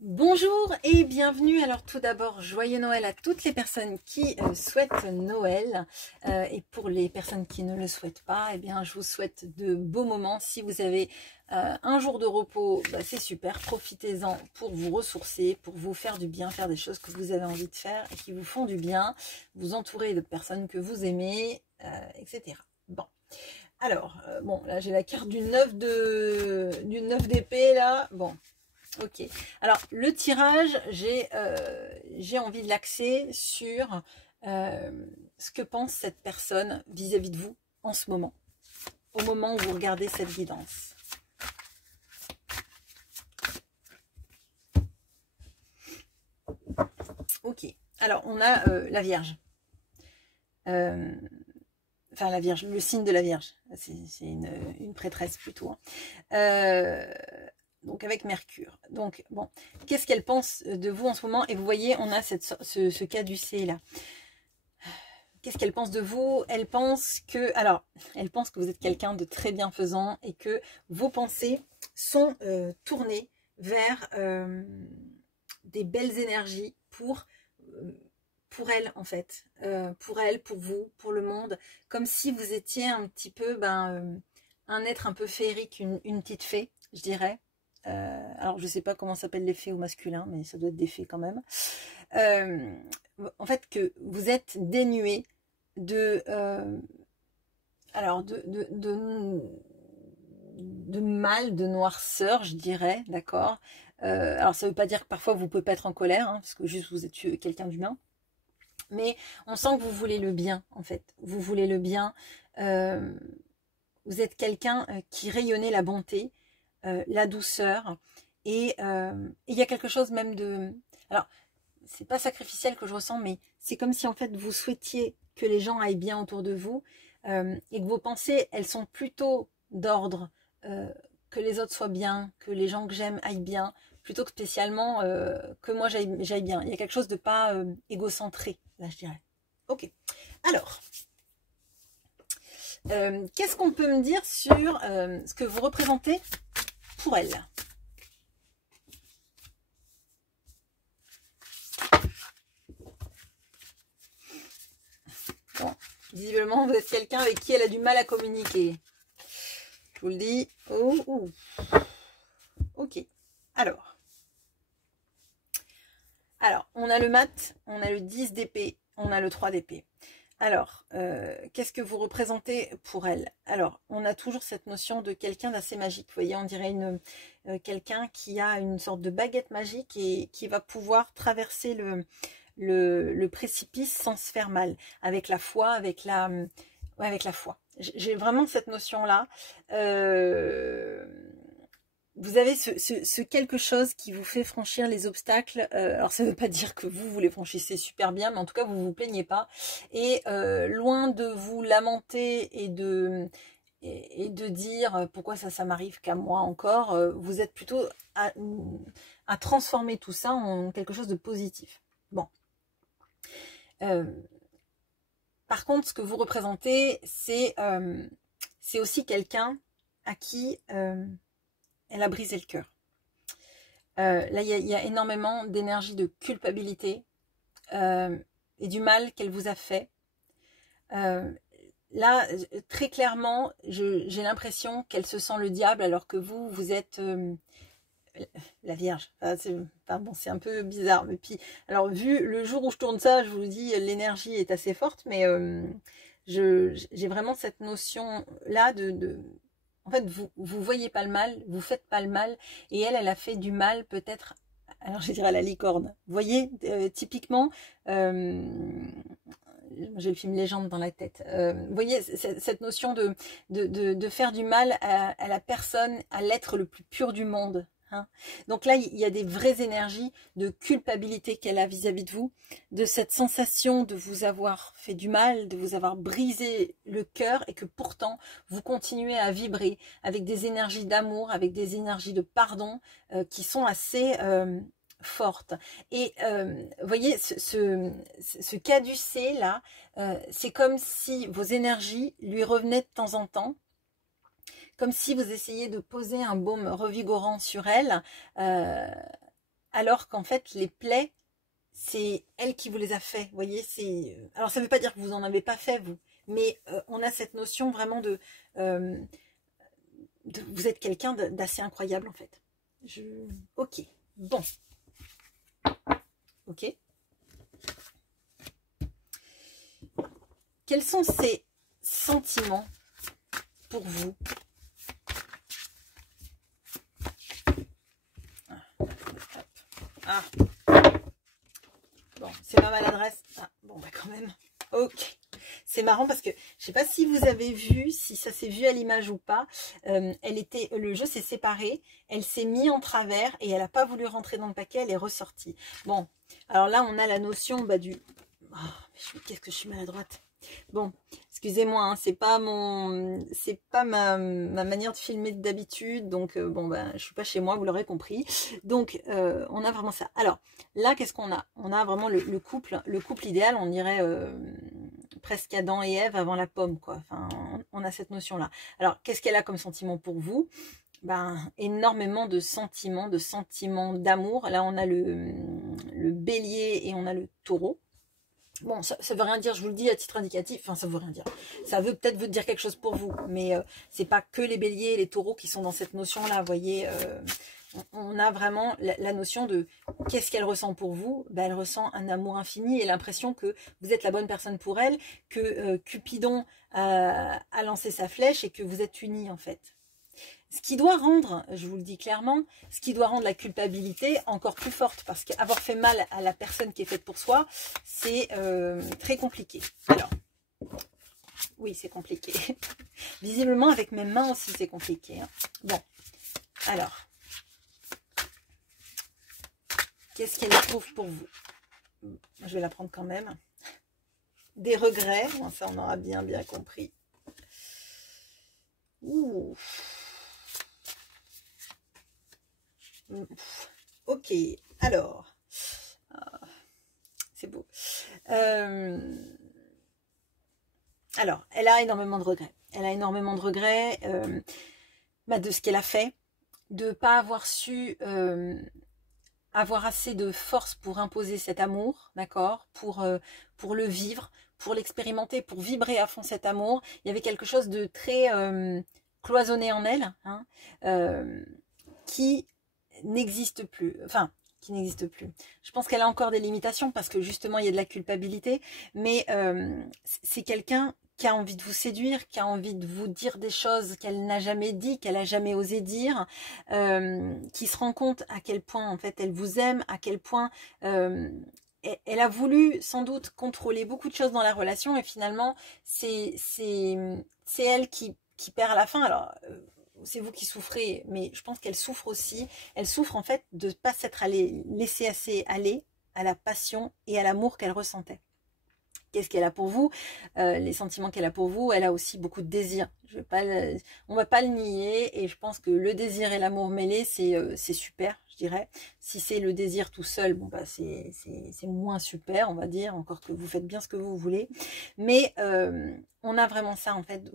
Bonjour et bienvenue. Alors tout d'abord, joyeux Noël à toutes les personnes qui souhaitent Noël. Et pour les personnes qui ne le souhaitent pas, eh bien, je vous souhaite de beaux moments. Si vous avez un jour de repos, bah, c'est super. Profitez-en pour vous ressourcer, pour vous faire du bien, faire des choses que vous avez envie de faire et qui vous font du bien. Vous entourer de personnes que vous aimez, etc. Bon. Alors, bon, là j'ai la carte du 9 d'épée là. Bon. Ok, alors le tirage, j'ai envie de l'axer sur ce que pense cette personne vis-à-vis de vous en ce moment, au moment où vous regardez cette guidance. Ok, alors on a la Vierge. Enfin la Vierge, le signe de la Vierge, c'est une prêtresse plutôt. Donc avec Mercure. Donc bon, qu'est-ce qu'elle pense de vous en ce moment? Et vous voyez, on a ce caducée là. Qu'est-ce qu'elle pense de vous? Elle pense que, alors, elle pense que vous êtes quelqu'un de très bienfaisant et que vos pensées sont tournées vers des belles énergies pour elle en fait, pour elle, pour vous, pour le monde, comme si vous étiez un petit peu un être un peu féerique, une petite fée, je dirais. Alors je sais pas comment s'appellent les fées au masculin, mais ça doit être des fées quand même. En fait, que vous êtes dénué de de mal, de noirceur, je dirais, d'accord. Alors ça veut pas dire que parfois vous pouvez pas être en colère, hein, parce que juste vous êtes quelqu'un d'humain. Mais on sent que vous voulez le bien, en fait. Vous voulez le bien. Vous êtes quelqu'un qui rayonnait la bonté, la douceur. Et il y a quelque chose même de... Alors, c'est pas sacrificiel que je ressens, mais c'est comme si, en fait, vous souhaitiez que les gens aillent bien autour de vous. Et que vos pensées, elles sont plutôt d'ordre que les autres soient bien, que les gens que j'aime aillent bien, plutôt que spécialement que moi j'aille bien. Il y a quelque chose de pas égocentré, là je dirais. Ok, alors, qu'est-ce qu'on peut me dire sur ce que vous représentez pour elle? Bon, visiblement vous êtes quelqu'un avec qui elle a du mal à communiquer. Je vous le dis. Oh. Ok, alors, on a le mat, on a le 10 d'épée, on a le 3 d'épée. Alors, qu'est-ce que vous représentez pour elle? Alors, on a toujours cette notion de quelqu'un d'assez magique. Vous voyez, on dirait quelqu'un qui a une sorte de baguette magique et qui va pouvoir traverser le précipice sans se faire mal. Avec la foi, avec la foi. J'ai vraiment cette notion-là. Vous avez ce quelque chose qui vous fait franchir les obstacles. Alors ça ne veut pas dire que vous les franchissez super bien, mais en tout cas vous vous plaignez pas. Et loin de vous lamenter et de dire pourquoi ça m'arrive qu'à moi encore, vous êtes plutôt à transformer tout ça en quelque chose de positif. Bon. Par contre, ce que vous représentez, c'est aussi quelqu'un à qui elle a brisé le cœur. Là, il y a énormément d'énergie de culpabilité et du mal qu'elle vous a fait. Là, très clairement, j'ai l'impression qu'elle se sent le diable alors que vous êtes la Vierge. Bon, c'est un peu bizarre. Mais puis, alors, vu le jour où je tourne ça, je vous dis, l'énergie est assez forte, mais j'ai vraiment cette notion-là en fait, vous voyez pas le mal, vous faites pas le mal, et elle a fait du mal peut-être, alors je dirais à la licorne. Vous voyez, typiquement, j'ai le film Légende dans la tête. Vous voyez, cette notion de faire du mal à la personne, à l'être le plus pur du monde. Hein. Donc là, il y a des vraies énergies de culpabilité qu'elle a vis-à-vis de vous, de cette sensation de vous avoir fait du mal, de vous avoir brisé le cœur et que pourtant, vous continuez à vibrer avec des énergies d'amour, avec des énergies de pardon qui sont assez fortes. Et vous voyez, ce caducée là, c'est comme si vos énergies lui revenaient de temps en temps, comme si vous essayiez de poser un baume revigorant sur elle, alors qu'en fait, les plaies, c'est elle qui vous les a fait. Vous voyez, alors ça ne veut pas dire que vous n'en avez pas fait, vous. Mais on a cette notion vraiment euh, vous êtes quelqu'un d'assez incroyable, en fait. Ok. Bon. Ok. Quels sont ces sentiments pour vous? Ah. Bon, c'est ma maladresse. Ah, bon, bah quand même. Ok. C'est marrant parce que je sais pas si vous avez vu, si ça s'est vu à l'image ou pas. Le jeu s'est séparé, elle s'est mise en travers et elle n'a pas voulu rentrer dans le paquet, elle est ressortie. Bon, alors là on a la notion du. Oh, qu'est-ce que je suis maladroite. Bon, excusez-moi, hein, c'est pas ma manière de filmer d'habitude, donc bon ben je suis pas chez moi, vous l'aurez compris. Donc on a vraiment ça. Alors là, qu'est-ce qu'on a? On a vraiment le couple idéal, on dirait presque Adam et Ève avant la pomme, quoi. Enfin, on a cette notion-là. Alors, qu'est-ce qu'elle a comme sentiment pour vous? Ben, énormément de sentiments d'amour. Là, on a le bélier et on a le taureau. Bon, ça veut rien dire, je vous le dis à titre indicatif, enfin ça veut rien dire. Ça veut peut-être dire quelque chose pour vous, mais c'est pas que les béliers et les taureaux qui sont dans cette notion-là, vous voyez. On a vraiment la notion de qu'est-ce qu'elle ressent pour vous. Ben, elle ressent un amour infini et l'impression que vous êtes la bonne personne pour elle, que Cupidon a lancé sa flèche et que vous êtes unis en fait. Ce qui doit rendre, je vous le dis clairement, ce qui doit rendre la culpabilité encore plus forte, parce qu'avoir fait mal à la personne qui est faite pour soi, c'est très compliqué. Alors, oui, c'est compliqué. Visiblement, avec mes mains aussi, c'est compliqué. Hein. Bon, alors, qu'est-ce qu'elle éprouve pour vous? Je vais la prendre quand même. Des regrets, bon, ça on aura bien compris. Ouh. Ok, alors, c'est beau. Alors, elle a énormément de regrets. Elle a énormément de regrets de ce qu'elle a fait, de ne pas avoir su avoir assez de force pour imposer cet amour, d'accord, pour le vivre, pour l'expérimenter, pour vibrer à fond cet amour. Il y avait quelque chose de très cloisonné en elle, hein, qui n'existe plus. Enfin, qui n'existe plus. Je pense qu'elle a encore des limitations parce que justement, il y a de la culpabilité, mais c'est quelqu'un qui a envie de vous séduire, qui a envie de vous dire des choses qu'elle n'a jamais dit, qu'elle n'a jamais osé dire, qui se rend compte à quel point en fait elle vous aime, à quel point elle a voulu sans doute contrôler beaucoup de choses dans la relation et finalement c'est elle qui perd à la fin. Alors c'est vous qui souffrez, mais je pense qu'elle souffre aussi. Elle souffre en fait de ne pas s'être laissée assez aller à la passion et à l'amour qu'elle ressentait. Qu'est-ce qu'elle a pour vous? Les sentiments qu'elle a pour vous, elle a aussi beaucoup de désir. On va pas le nier et je pense que le désir et l'amour mêlés, c'est super, je dirais. Si c'est le désir tout seul, bon bah c'est moins super, on va dire, encore que vous faites bien ce que vous voulez. Mais on a vraiment ça en fait.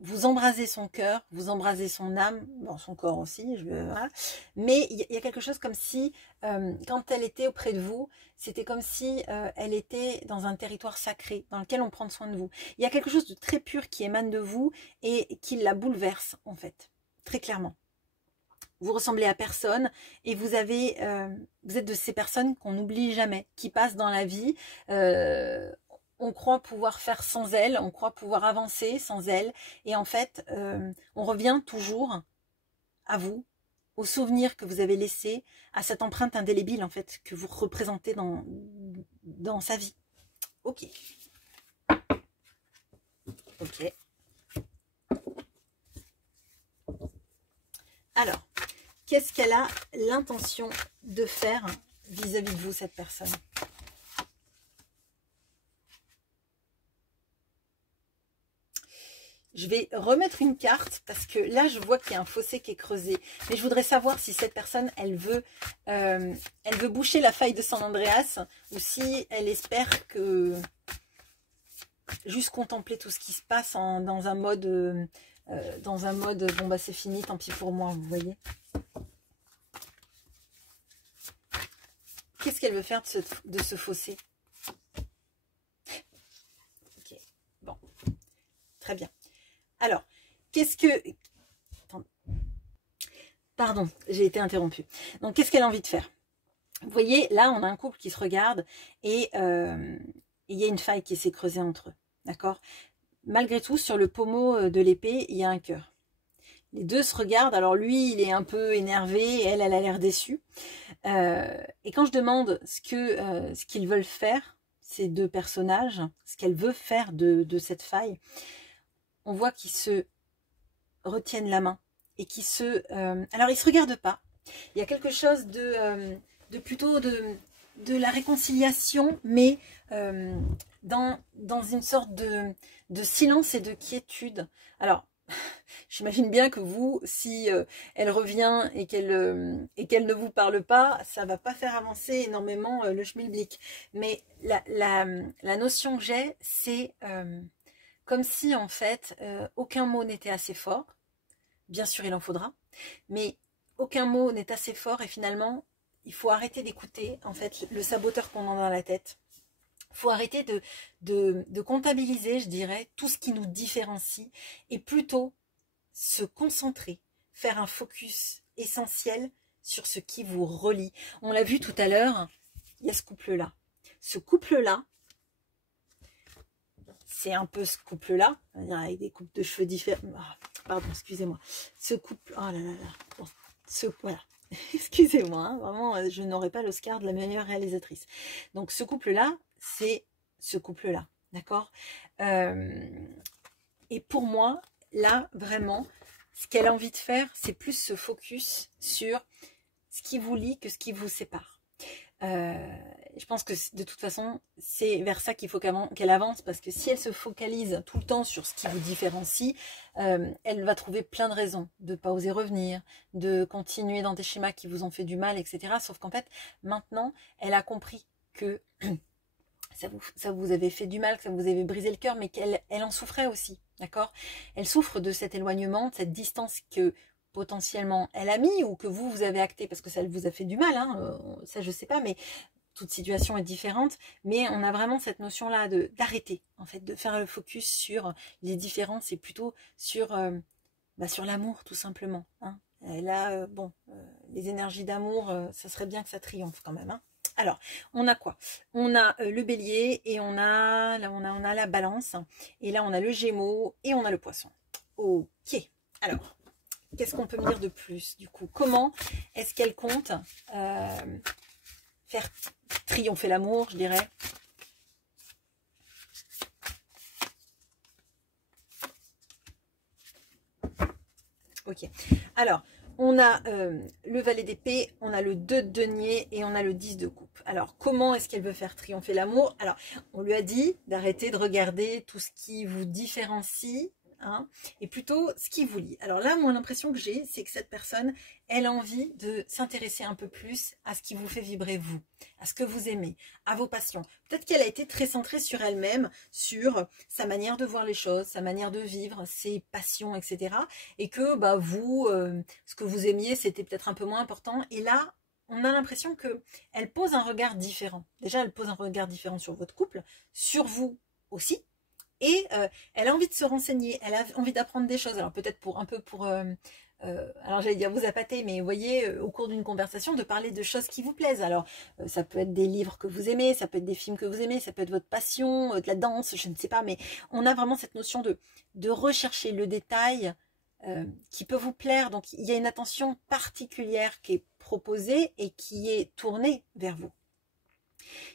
Vous embrasez son cœur, vous embrasez son âme, bon, son corps aussi, voilà. Mais il y a quelque chose comme si, quand elle était auprès de vous, c'était comme si elle était dans un territoire sacré, dans lequel on prend soin de vous. Il y a quelque chose de très pur qui émane de vous et qui la bouleverse, en fait, très clairement. Vous ressemblez à personne et vous êtes de ces personnes qu'on n'oublie jamais, qui passent dans la vie. On croit pouvoir faire sans elle, on croit pouvoir avancer sans elle. Et en fait, on revient toujours à vous, aux souvenirs que vous avez laissés, à cette empreinte indélébile en fait que vous représentez dans sa vie. Ok. Ok. Alors, qu'est-ce qu'elle a l'intention de faire vis-à-vis de vous, cette personne ? Je vais remettre une carte parce que là, je vois qu'il y a un fossé qui est creusé. Mais je voudrais savoir si cette personne, elle veut boucher la faille de San Andreas ou si elle espère que juste contempler tout ce qui se passe dans un mode bon bah c'est fini, tant pis pour moi, vous voyez. qu'est-ce qu'elle veut faire de ce fossé? Ok, bon, très bien. Alors, qu'est-ce que... Pardon, j'ai été interrompue. Donc, qu'est-ce qu'elle a envie de faire? Vous voyez, là, on a un couple qui se regarde et il y a une faille qui s'est creusée entre eux. D'accord? Malgré tout, sur le pommeau de l'épée, il y a un cœur. Les deux se regardent. Alors, lui, il est un peu énervé et elle a l'air déçue. Et quand je demande ce qu'ils veulent faire, ces deux personnages, ce qu'elle veut faire de cette faille, on voit qu'ils se retiennent la main et qu'ils se... alors, ils se regardent pas. Il y a quelque chose de plutôt de la réconciliation, mais dans une sorte de silence et de quiétude. Alors, j'imagine bien que vous, si elle revient et qu'elle ne vous parle pas, ça va pas faire avancer énormément le schmilblick. Mais la notion que j'ai, c'est comme si en fait aucun mot n'était assez fort. Bien sûr, il en faudra, mais aucun mot n'est assez fort et finalement, il faut arrêter d'écouter en fait le saboteur qu'on a dans la tête. Il faut arrêter de comptabiliser, je dirais, tout ce qui nous différencie et plutôt se concentrer, faire un focus essentiel sur ce qui vous relie. On l'a vu tout à l'heure, il y a ce couple-là. Ce couple-là, c'est un peu ce couple-là, avec des coupes de cheveux différents. Ah, pardon, excusez-moi. Ce couple, oh là là là. Bon, voilà. Excusez-moi, hein, vraiment, je n'aurai pas l'Oscar de la meilleure réalisatrice. Donc, ce couple-là, c'est ce couple-là, d'accord? Et pour moi, là, vraiment, ce qu'elle a envie de faire, c'est plus se focus sur ce qui vous lie que ce qui vous sépare. Je pense que de toute façon, c'est vers ça qu'il faut qu'elle avance, parce que si elle se focalise tout le temps sur ce qui vous différencie, elle va trouver plein de raisons de ne pas oser revenir, de continuer dans des schémas qui vous ont fait du mal, etc. Sauf qu'en fait, maintenant, elle a compris que ça vous avait fait du mal, que ça vous avait brisé le cœur, mais qu'elle en souffrait aussi, d'accord? Elle souffre de cet éloignement, de cette distance que potentiellement elle a mis ou que vous avez acté parce que ça vous a fait du mal, hein, ça je sais pas, mais toute situation est différente, mais on a vraiment cette notion-là d'arrêter, en fait, de faire le focus sur les différences et plutôt sur l'amour, tout simplement. Hein. Et là, bon, les énergies d'amour, ça serait bien que ça triomphe quand même. Hein. Alors, on a quoi? On a le bélier et on a la balance. Et là, on a le gémeaux et on a le poisson. Ok. Alors, qu'est-ce qu'on peut me dire de plus, du coup? Comment est-ce qu'elle compte faire triompher l'amour, je dirais? Ok. Alors, on a le valet d'épée, on a le 2 de denier et on a le 10 de coupe. Alors, comment est-ce qu'elle veut faire triompher l'amour? Alors, on lui a dit d'arrêter de regarder tout ce qui vous différencie, hein, et plutôt ce qui vous lie. Alors là, moi, l'impression que j'ai, c'est que cette personne, elle a envie de s'intéresser un peu plus à ce qui vous fait vibrer vous, à ce que vous aimez, à vos passions. Peut-être qu'elle a été très centrée sur elle-même, sur sa manière de voir les choses, sa manière de vivre, ses passions, etc. Et que bah, vous, ce que vous aimiez, c'était peut-être un peu moins important. Et là, on a l'impression qu'elle pose un regard différent. Déjà, elle pose un regard différent sur votre couple, sur vous aussi. Et elle a envie de se renseigner, elle a envie d'apprendre des choses. Alors peut-être alors j'allais dire vous appâter, mais vous voyez, au cours d'une conversation, de parler de choses qui vous plaisent. Alors ça peut être des livres que vous aimez, ça peut être des films que vous aimez, ça peut être votre passion, de la danse, je ne sais pas. Mais on a vraiment cette notion de rechercher le détail qui peut vous plaire. Donc il y a une attention particulière qui est proposée et qui est tournée vers vous.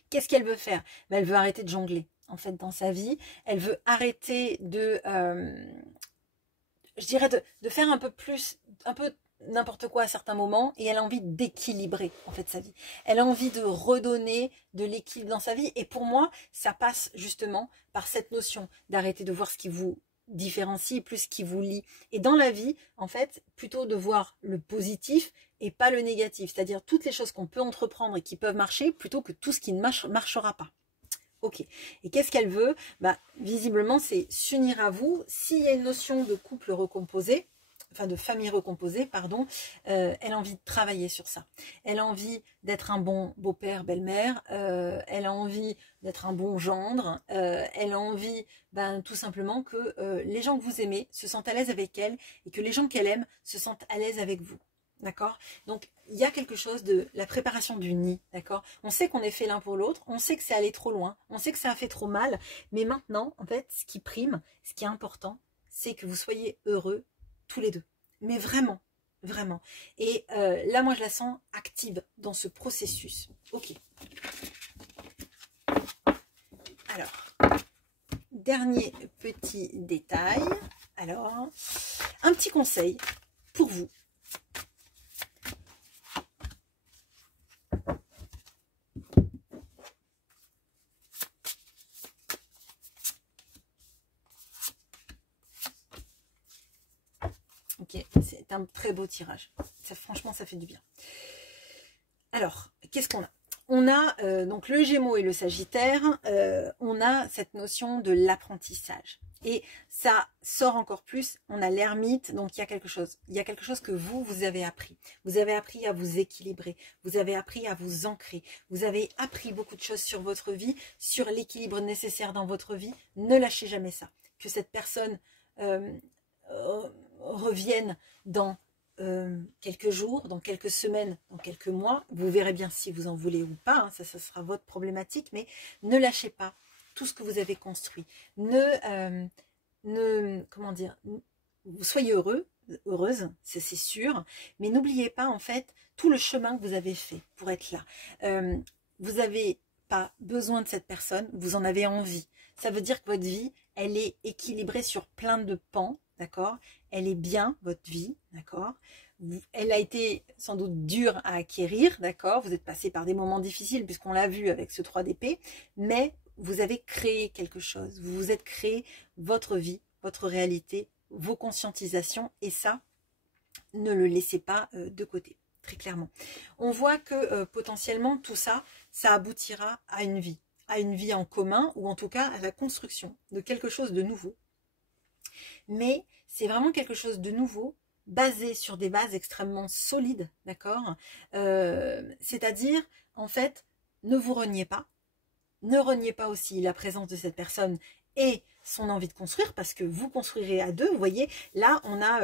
Qu'est-ce qu'elle veut faire? Ben, elle veut arrêter de jongler. En fait, dans sa vie, elle veut arrêter je dirais de faire un peu n'importe quoi à certains moments, et elle a envie d'équilibrer en fait sa vie. Elle a envie de redonner de l'équilibre dans sa vie, et pour moi, ça passe justement par cette notion d'arrêter de voir ce qui vous différencie plus ce qui vous lie. Et dans la vie, en fait, plutôt de voir le positif et pas le négatif, c'est-à-dire toutes les choses qu'on peut entreprendre et qui peuvent marcher, plutôt que tout ce qui ne marchera pas. Ok. Et qu'est-ce qu'elle veut? Bah, visiblement, c'est s'unir à vous. S'il y a une notion de couple recomposé, enfin de famille recomposée, pardon, elle a envie de travailler sur ça. Elle a envie d'être un bon beau-père, belle-mère, elle a envie d'être un bon gendre, elle a envie tout simplement que les gens que vous aimez se sentent à l'aise avec elle et que les gens qu'elle aime se sentent à l'aise avec vous. D'accord? Donc, il y a quelque chose de la préparation du nid, d'accord? On sait qu'on est fait l'un pour l'autre, on sait que c'est allé trop loin, on sait que ça a fait trop mal, mais maintenant, en fait, ce qui prime, ce qui est important, c'est que vous soyez heureux tous les deux. Mais vraiment, vraiment. Et là, moi, je la sens active dans ce processus. Ok. Alors, dernier petit détail. Alors, un petit conseil pour vous. Ok, c'est un très beau tirage. Ça, franchement, ça fait du bien. Alors, qu'est-ce qu'on a? On a donc le Gémeaux et le Sagittaire. On a cette notion de l'apprentissage. Et ça sort encore plus. On a l'ermite, donc il y a quelque chose. Il y a quelque chose que vous avez appris. Vous avez appris à vous équilibrer. Vous avez appris à vous ancrer. Vous avez appris beaucoup de choses sur votre vie, sur l'équilibre nécessaire dans votre vie. Ne lâchez jamais ça. Que cette personne revienne dans quelques jours, dans quelques semaines, dans quelques mois. Vous verrez bien si vous en voulez ou pas. Hein, ça sera votre problématique. Mais ne lâchez pas tout ce que vous avez construit. Comment dire, vous soyez heureuse, c'est sûr, mais n'oubliez pas en fait tout le chemin que vous avez fait pour être là. Vous n'avez pas besoin de cette personne, vous en avez envie. Ça veut dire que votre vie, elle est équilibrée sur plein de pans, d'accord? Elle est bien, votre vie, d'accord? Elle a été sans doute dure à acquérir, d'accord? Vous êtes passé par des moments difficiles puisqu'on l'a vu avec ce 3 d'épée, mais vous avez créé quelque chose, vous vous êtes créé votre vie, votre réalité, vos conscientisations, et ça, ne le laissez pas de côté, très clairement. On voit que potentiellement tout ça, ça aboutira à une vie en commun, ou en tout cas à la construction de quelque chose de nouveau. Mais c'est vraiment quelque chose de nouveau, basé sur des bases extrêmement solides, d'accord? C'est-à-dire, en fait, ne vous reniez pas. Ne reniez pas aussi la présence de cette personne et son envie de construire, parce que vous construirez à deux. Vous voyez, là, on a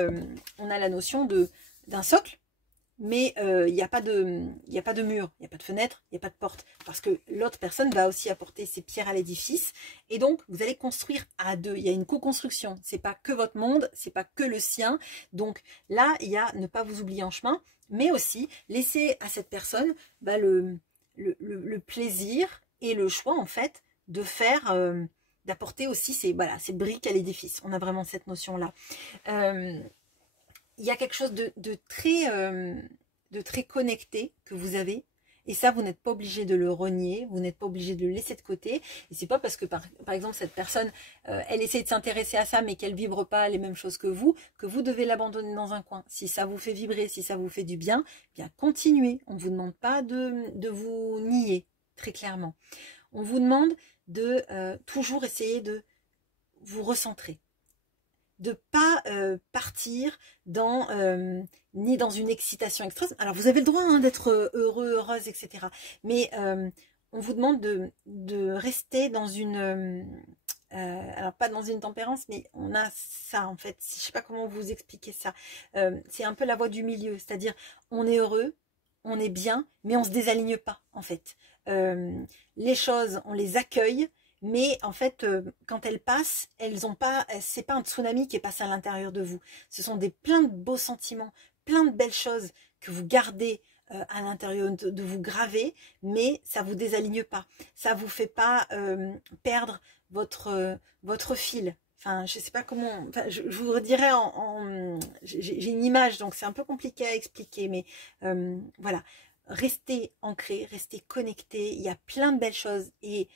la notion d'un socle, mais il n'y a pas de mur, il n'y a pas de fenêtre, il n'y a pas de porte, parce que l'autre personne va aussi apporter ses pierres à l'édifice, et donc vous allez construire à deux. Il y a une co-construction, c'est pas que votre monde, c'est pas que le sien. Donc là, il y a ne pas vous oublier en chemin, mais aussi laisser à cette personne le plaisir et le choix en fait de faire, d'apporter aussi ces briques à l'édifice. On a vraiment cette notion là. Il y a quelque chose de très connecté que vous avez, et ça, vous n'êtes pas obligé de le renier, vous n'êtes pas obligé de le laisser de côté. Et c'est pas parce que par exemple cette personne elle essaie de s'intéresser à ça mais qu'elle vibre pas les mêmes choses que vous devez l'abandonner dans un coin. Si ça vous fait vibrer, si ça vous fait du bien, bien continuez. On ne vous demande pas de vous nier, très clairement. On vous demande de toujours essayer de vous recentrer, de pas partir ni dans une excitation extrême. Alors vous avez le droit d'être heureux, heureuse, etc. Mais on vous demande de rester dans une alors pas dans une tempérance, mais on a ça en fait. Je sais pas comment vous expliquer ça. C'est un peu la voie du milieu, c'est-à-dire on est heureux, on est bien, mais on se désaligne pas en fait. Les choses, on les accueille. Mais en fait, quand elles passent, c'est pas un tsunami qui est passé à l'intérieur de vous. Ce sont plein de beaux sentiments, plein de belles choses que vous gardez à l'intérieur de vous, gravées, mais ça vous désaligne pas. Ça vous fait pas perdre votre fil. Enfin, je sais pas comment. Enfin, je vous redirai j'ai une image, donc c'est un peu compliqué à expliquer, mais voilà. Restez ancrés, restez connectés. Il y a plein de belles choses et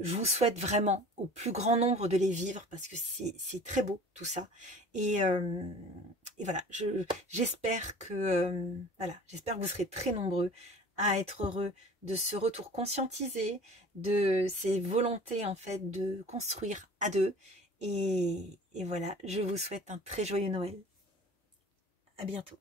je vous souhaite vraiment au plus grand nombre de les vivre parce que c'est très beau tout ça. Et voilà, j'espère que j'espère que vous serez très nombreux à être heureux de ce retour conscientisé, de ces volontés en fait de construire à deux. Et voilà, je vous souhaite un très joyeux Noël. À bientôt.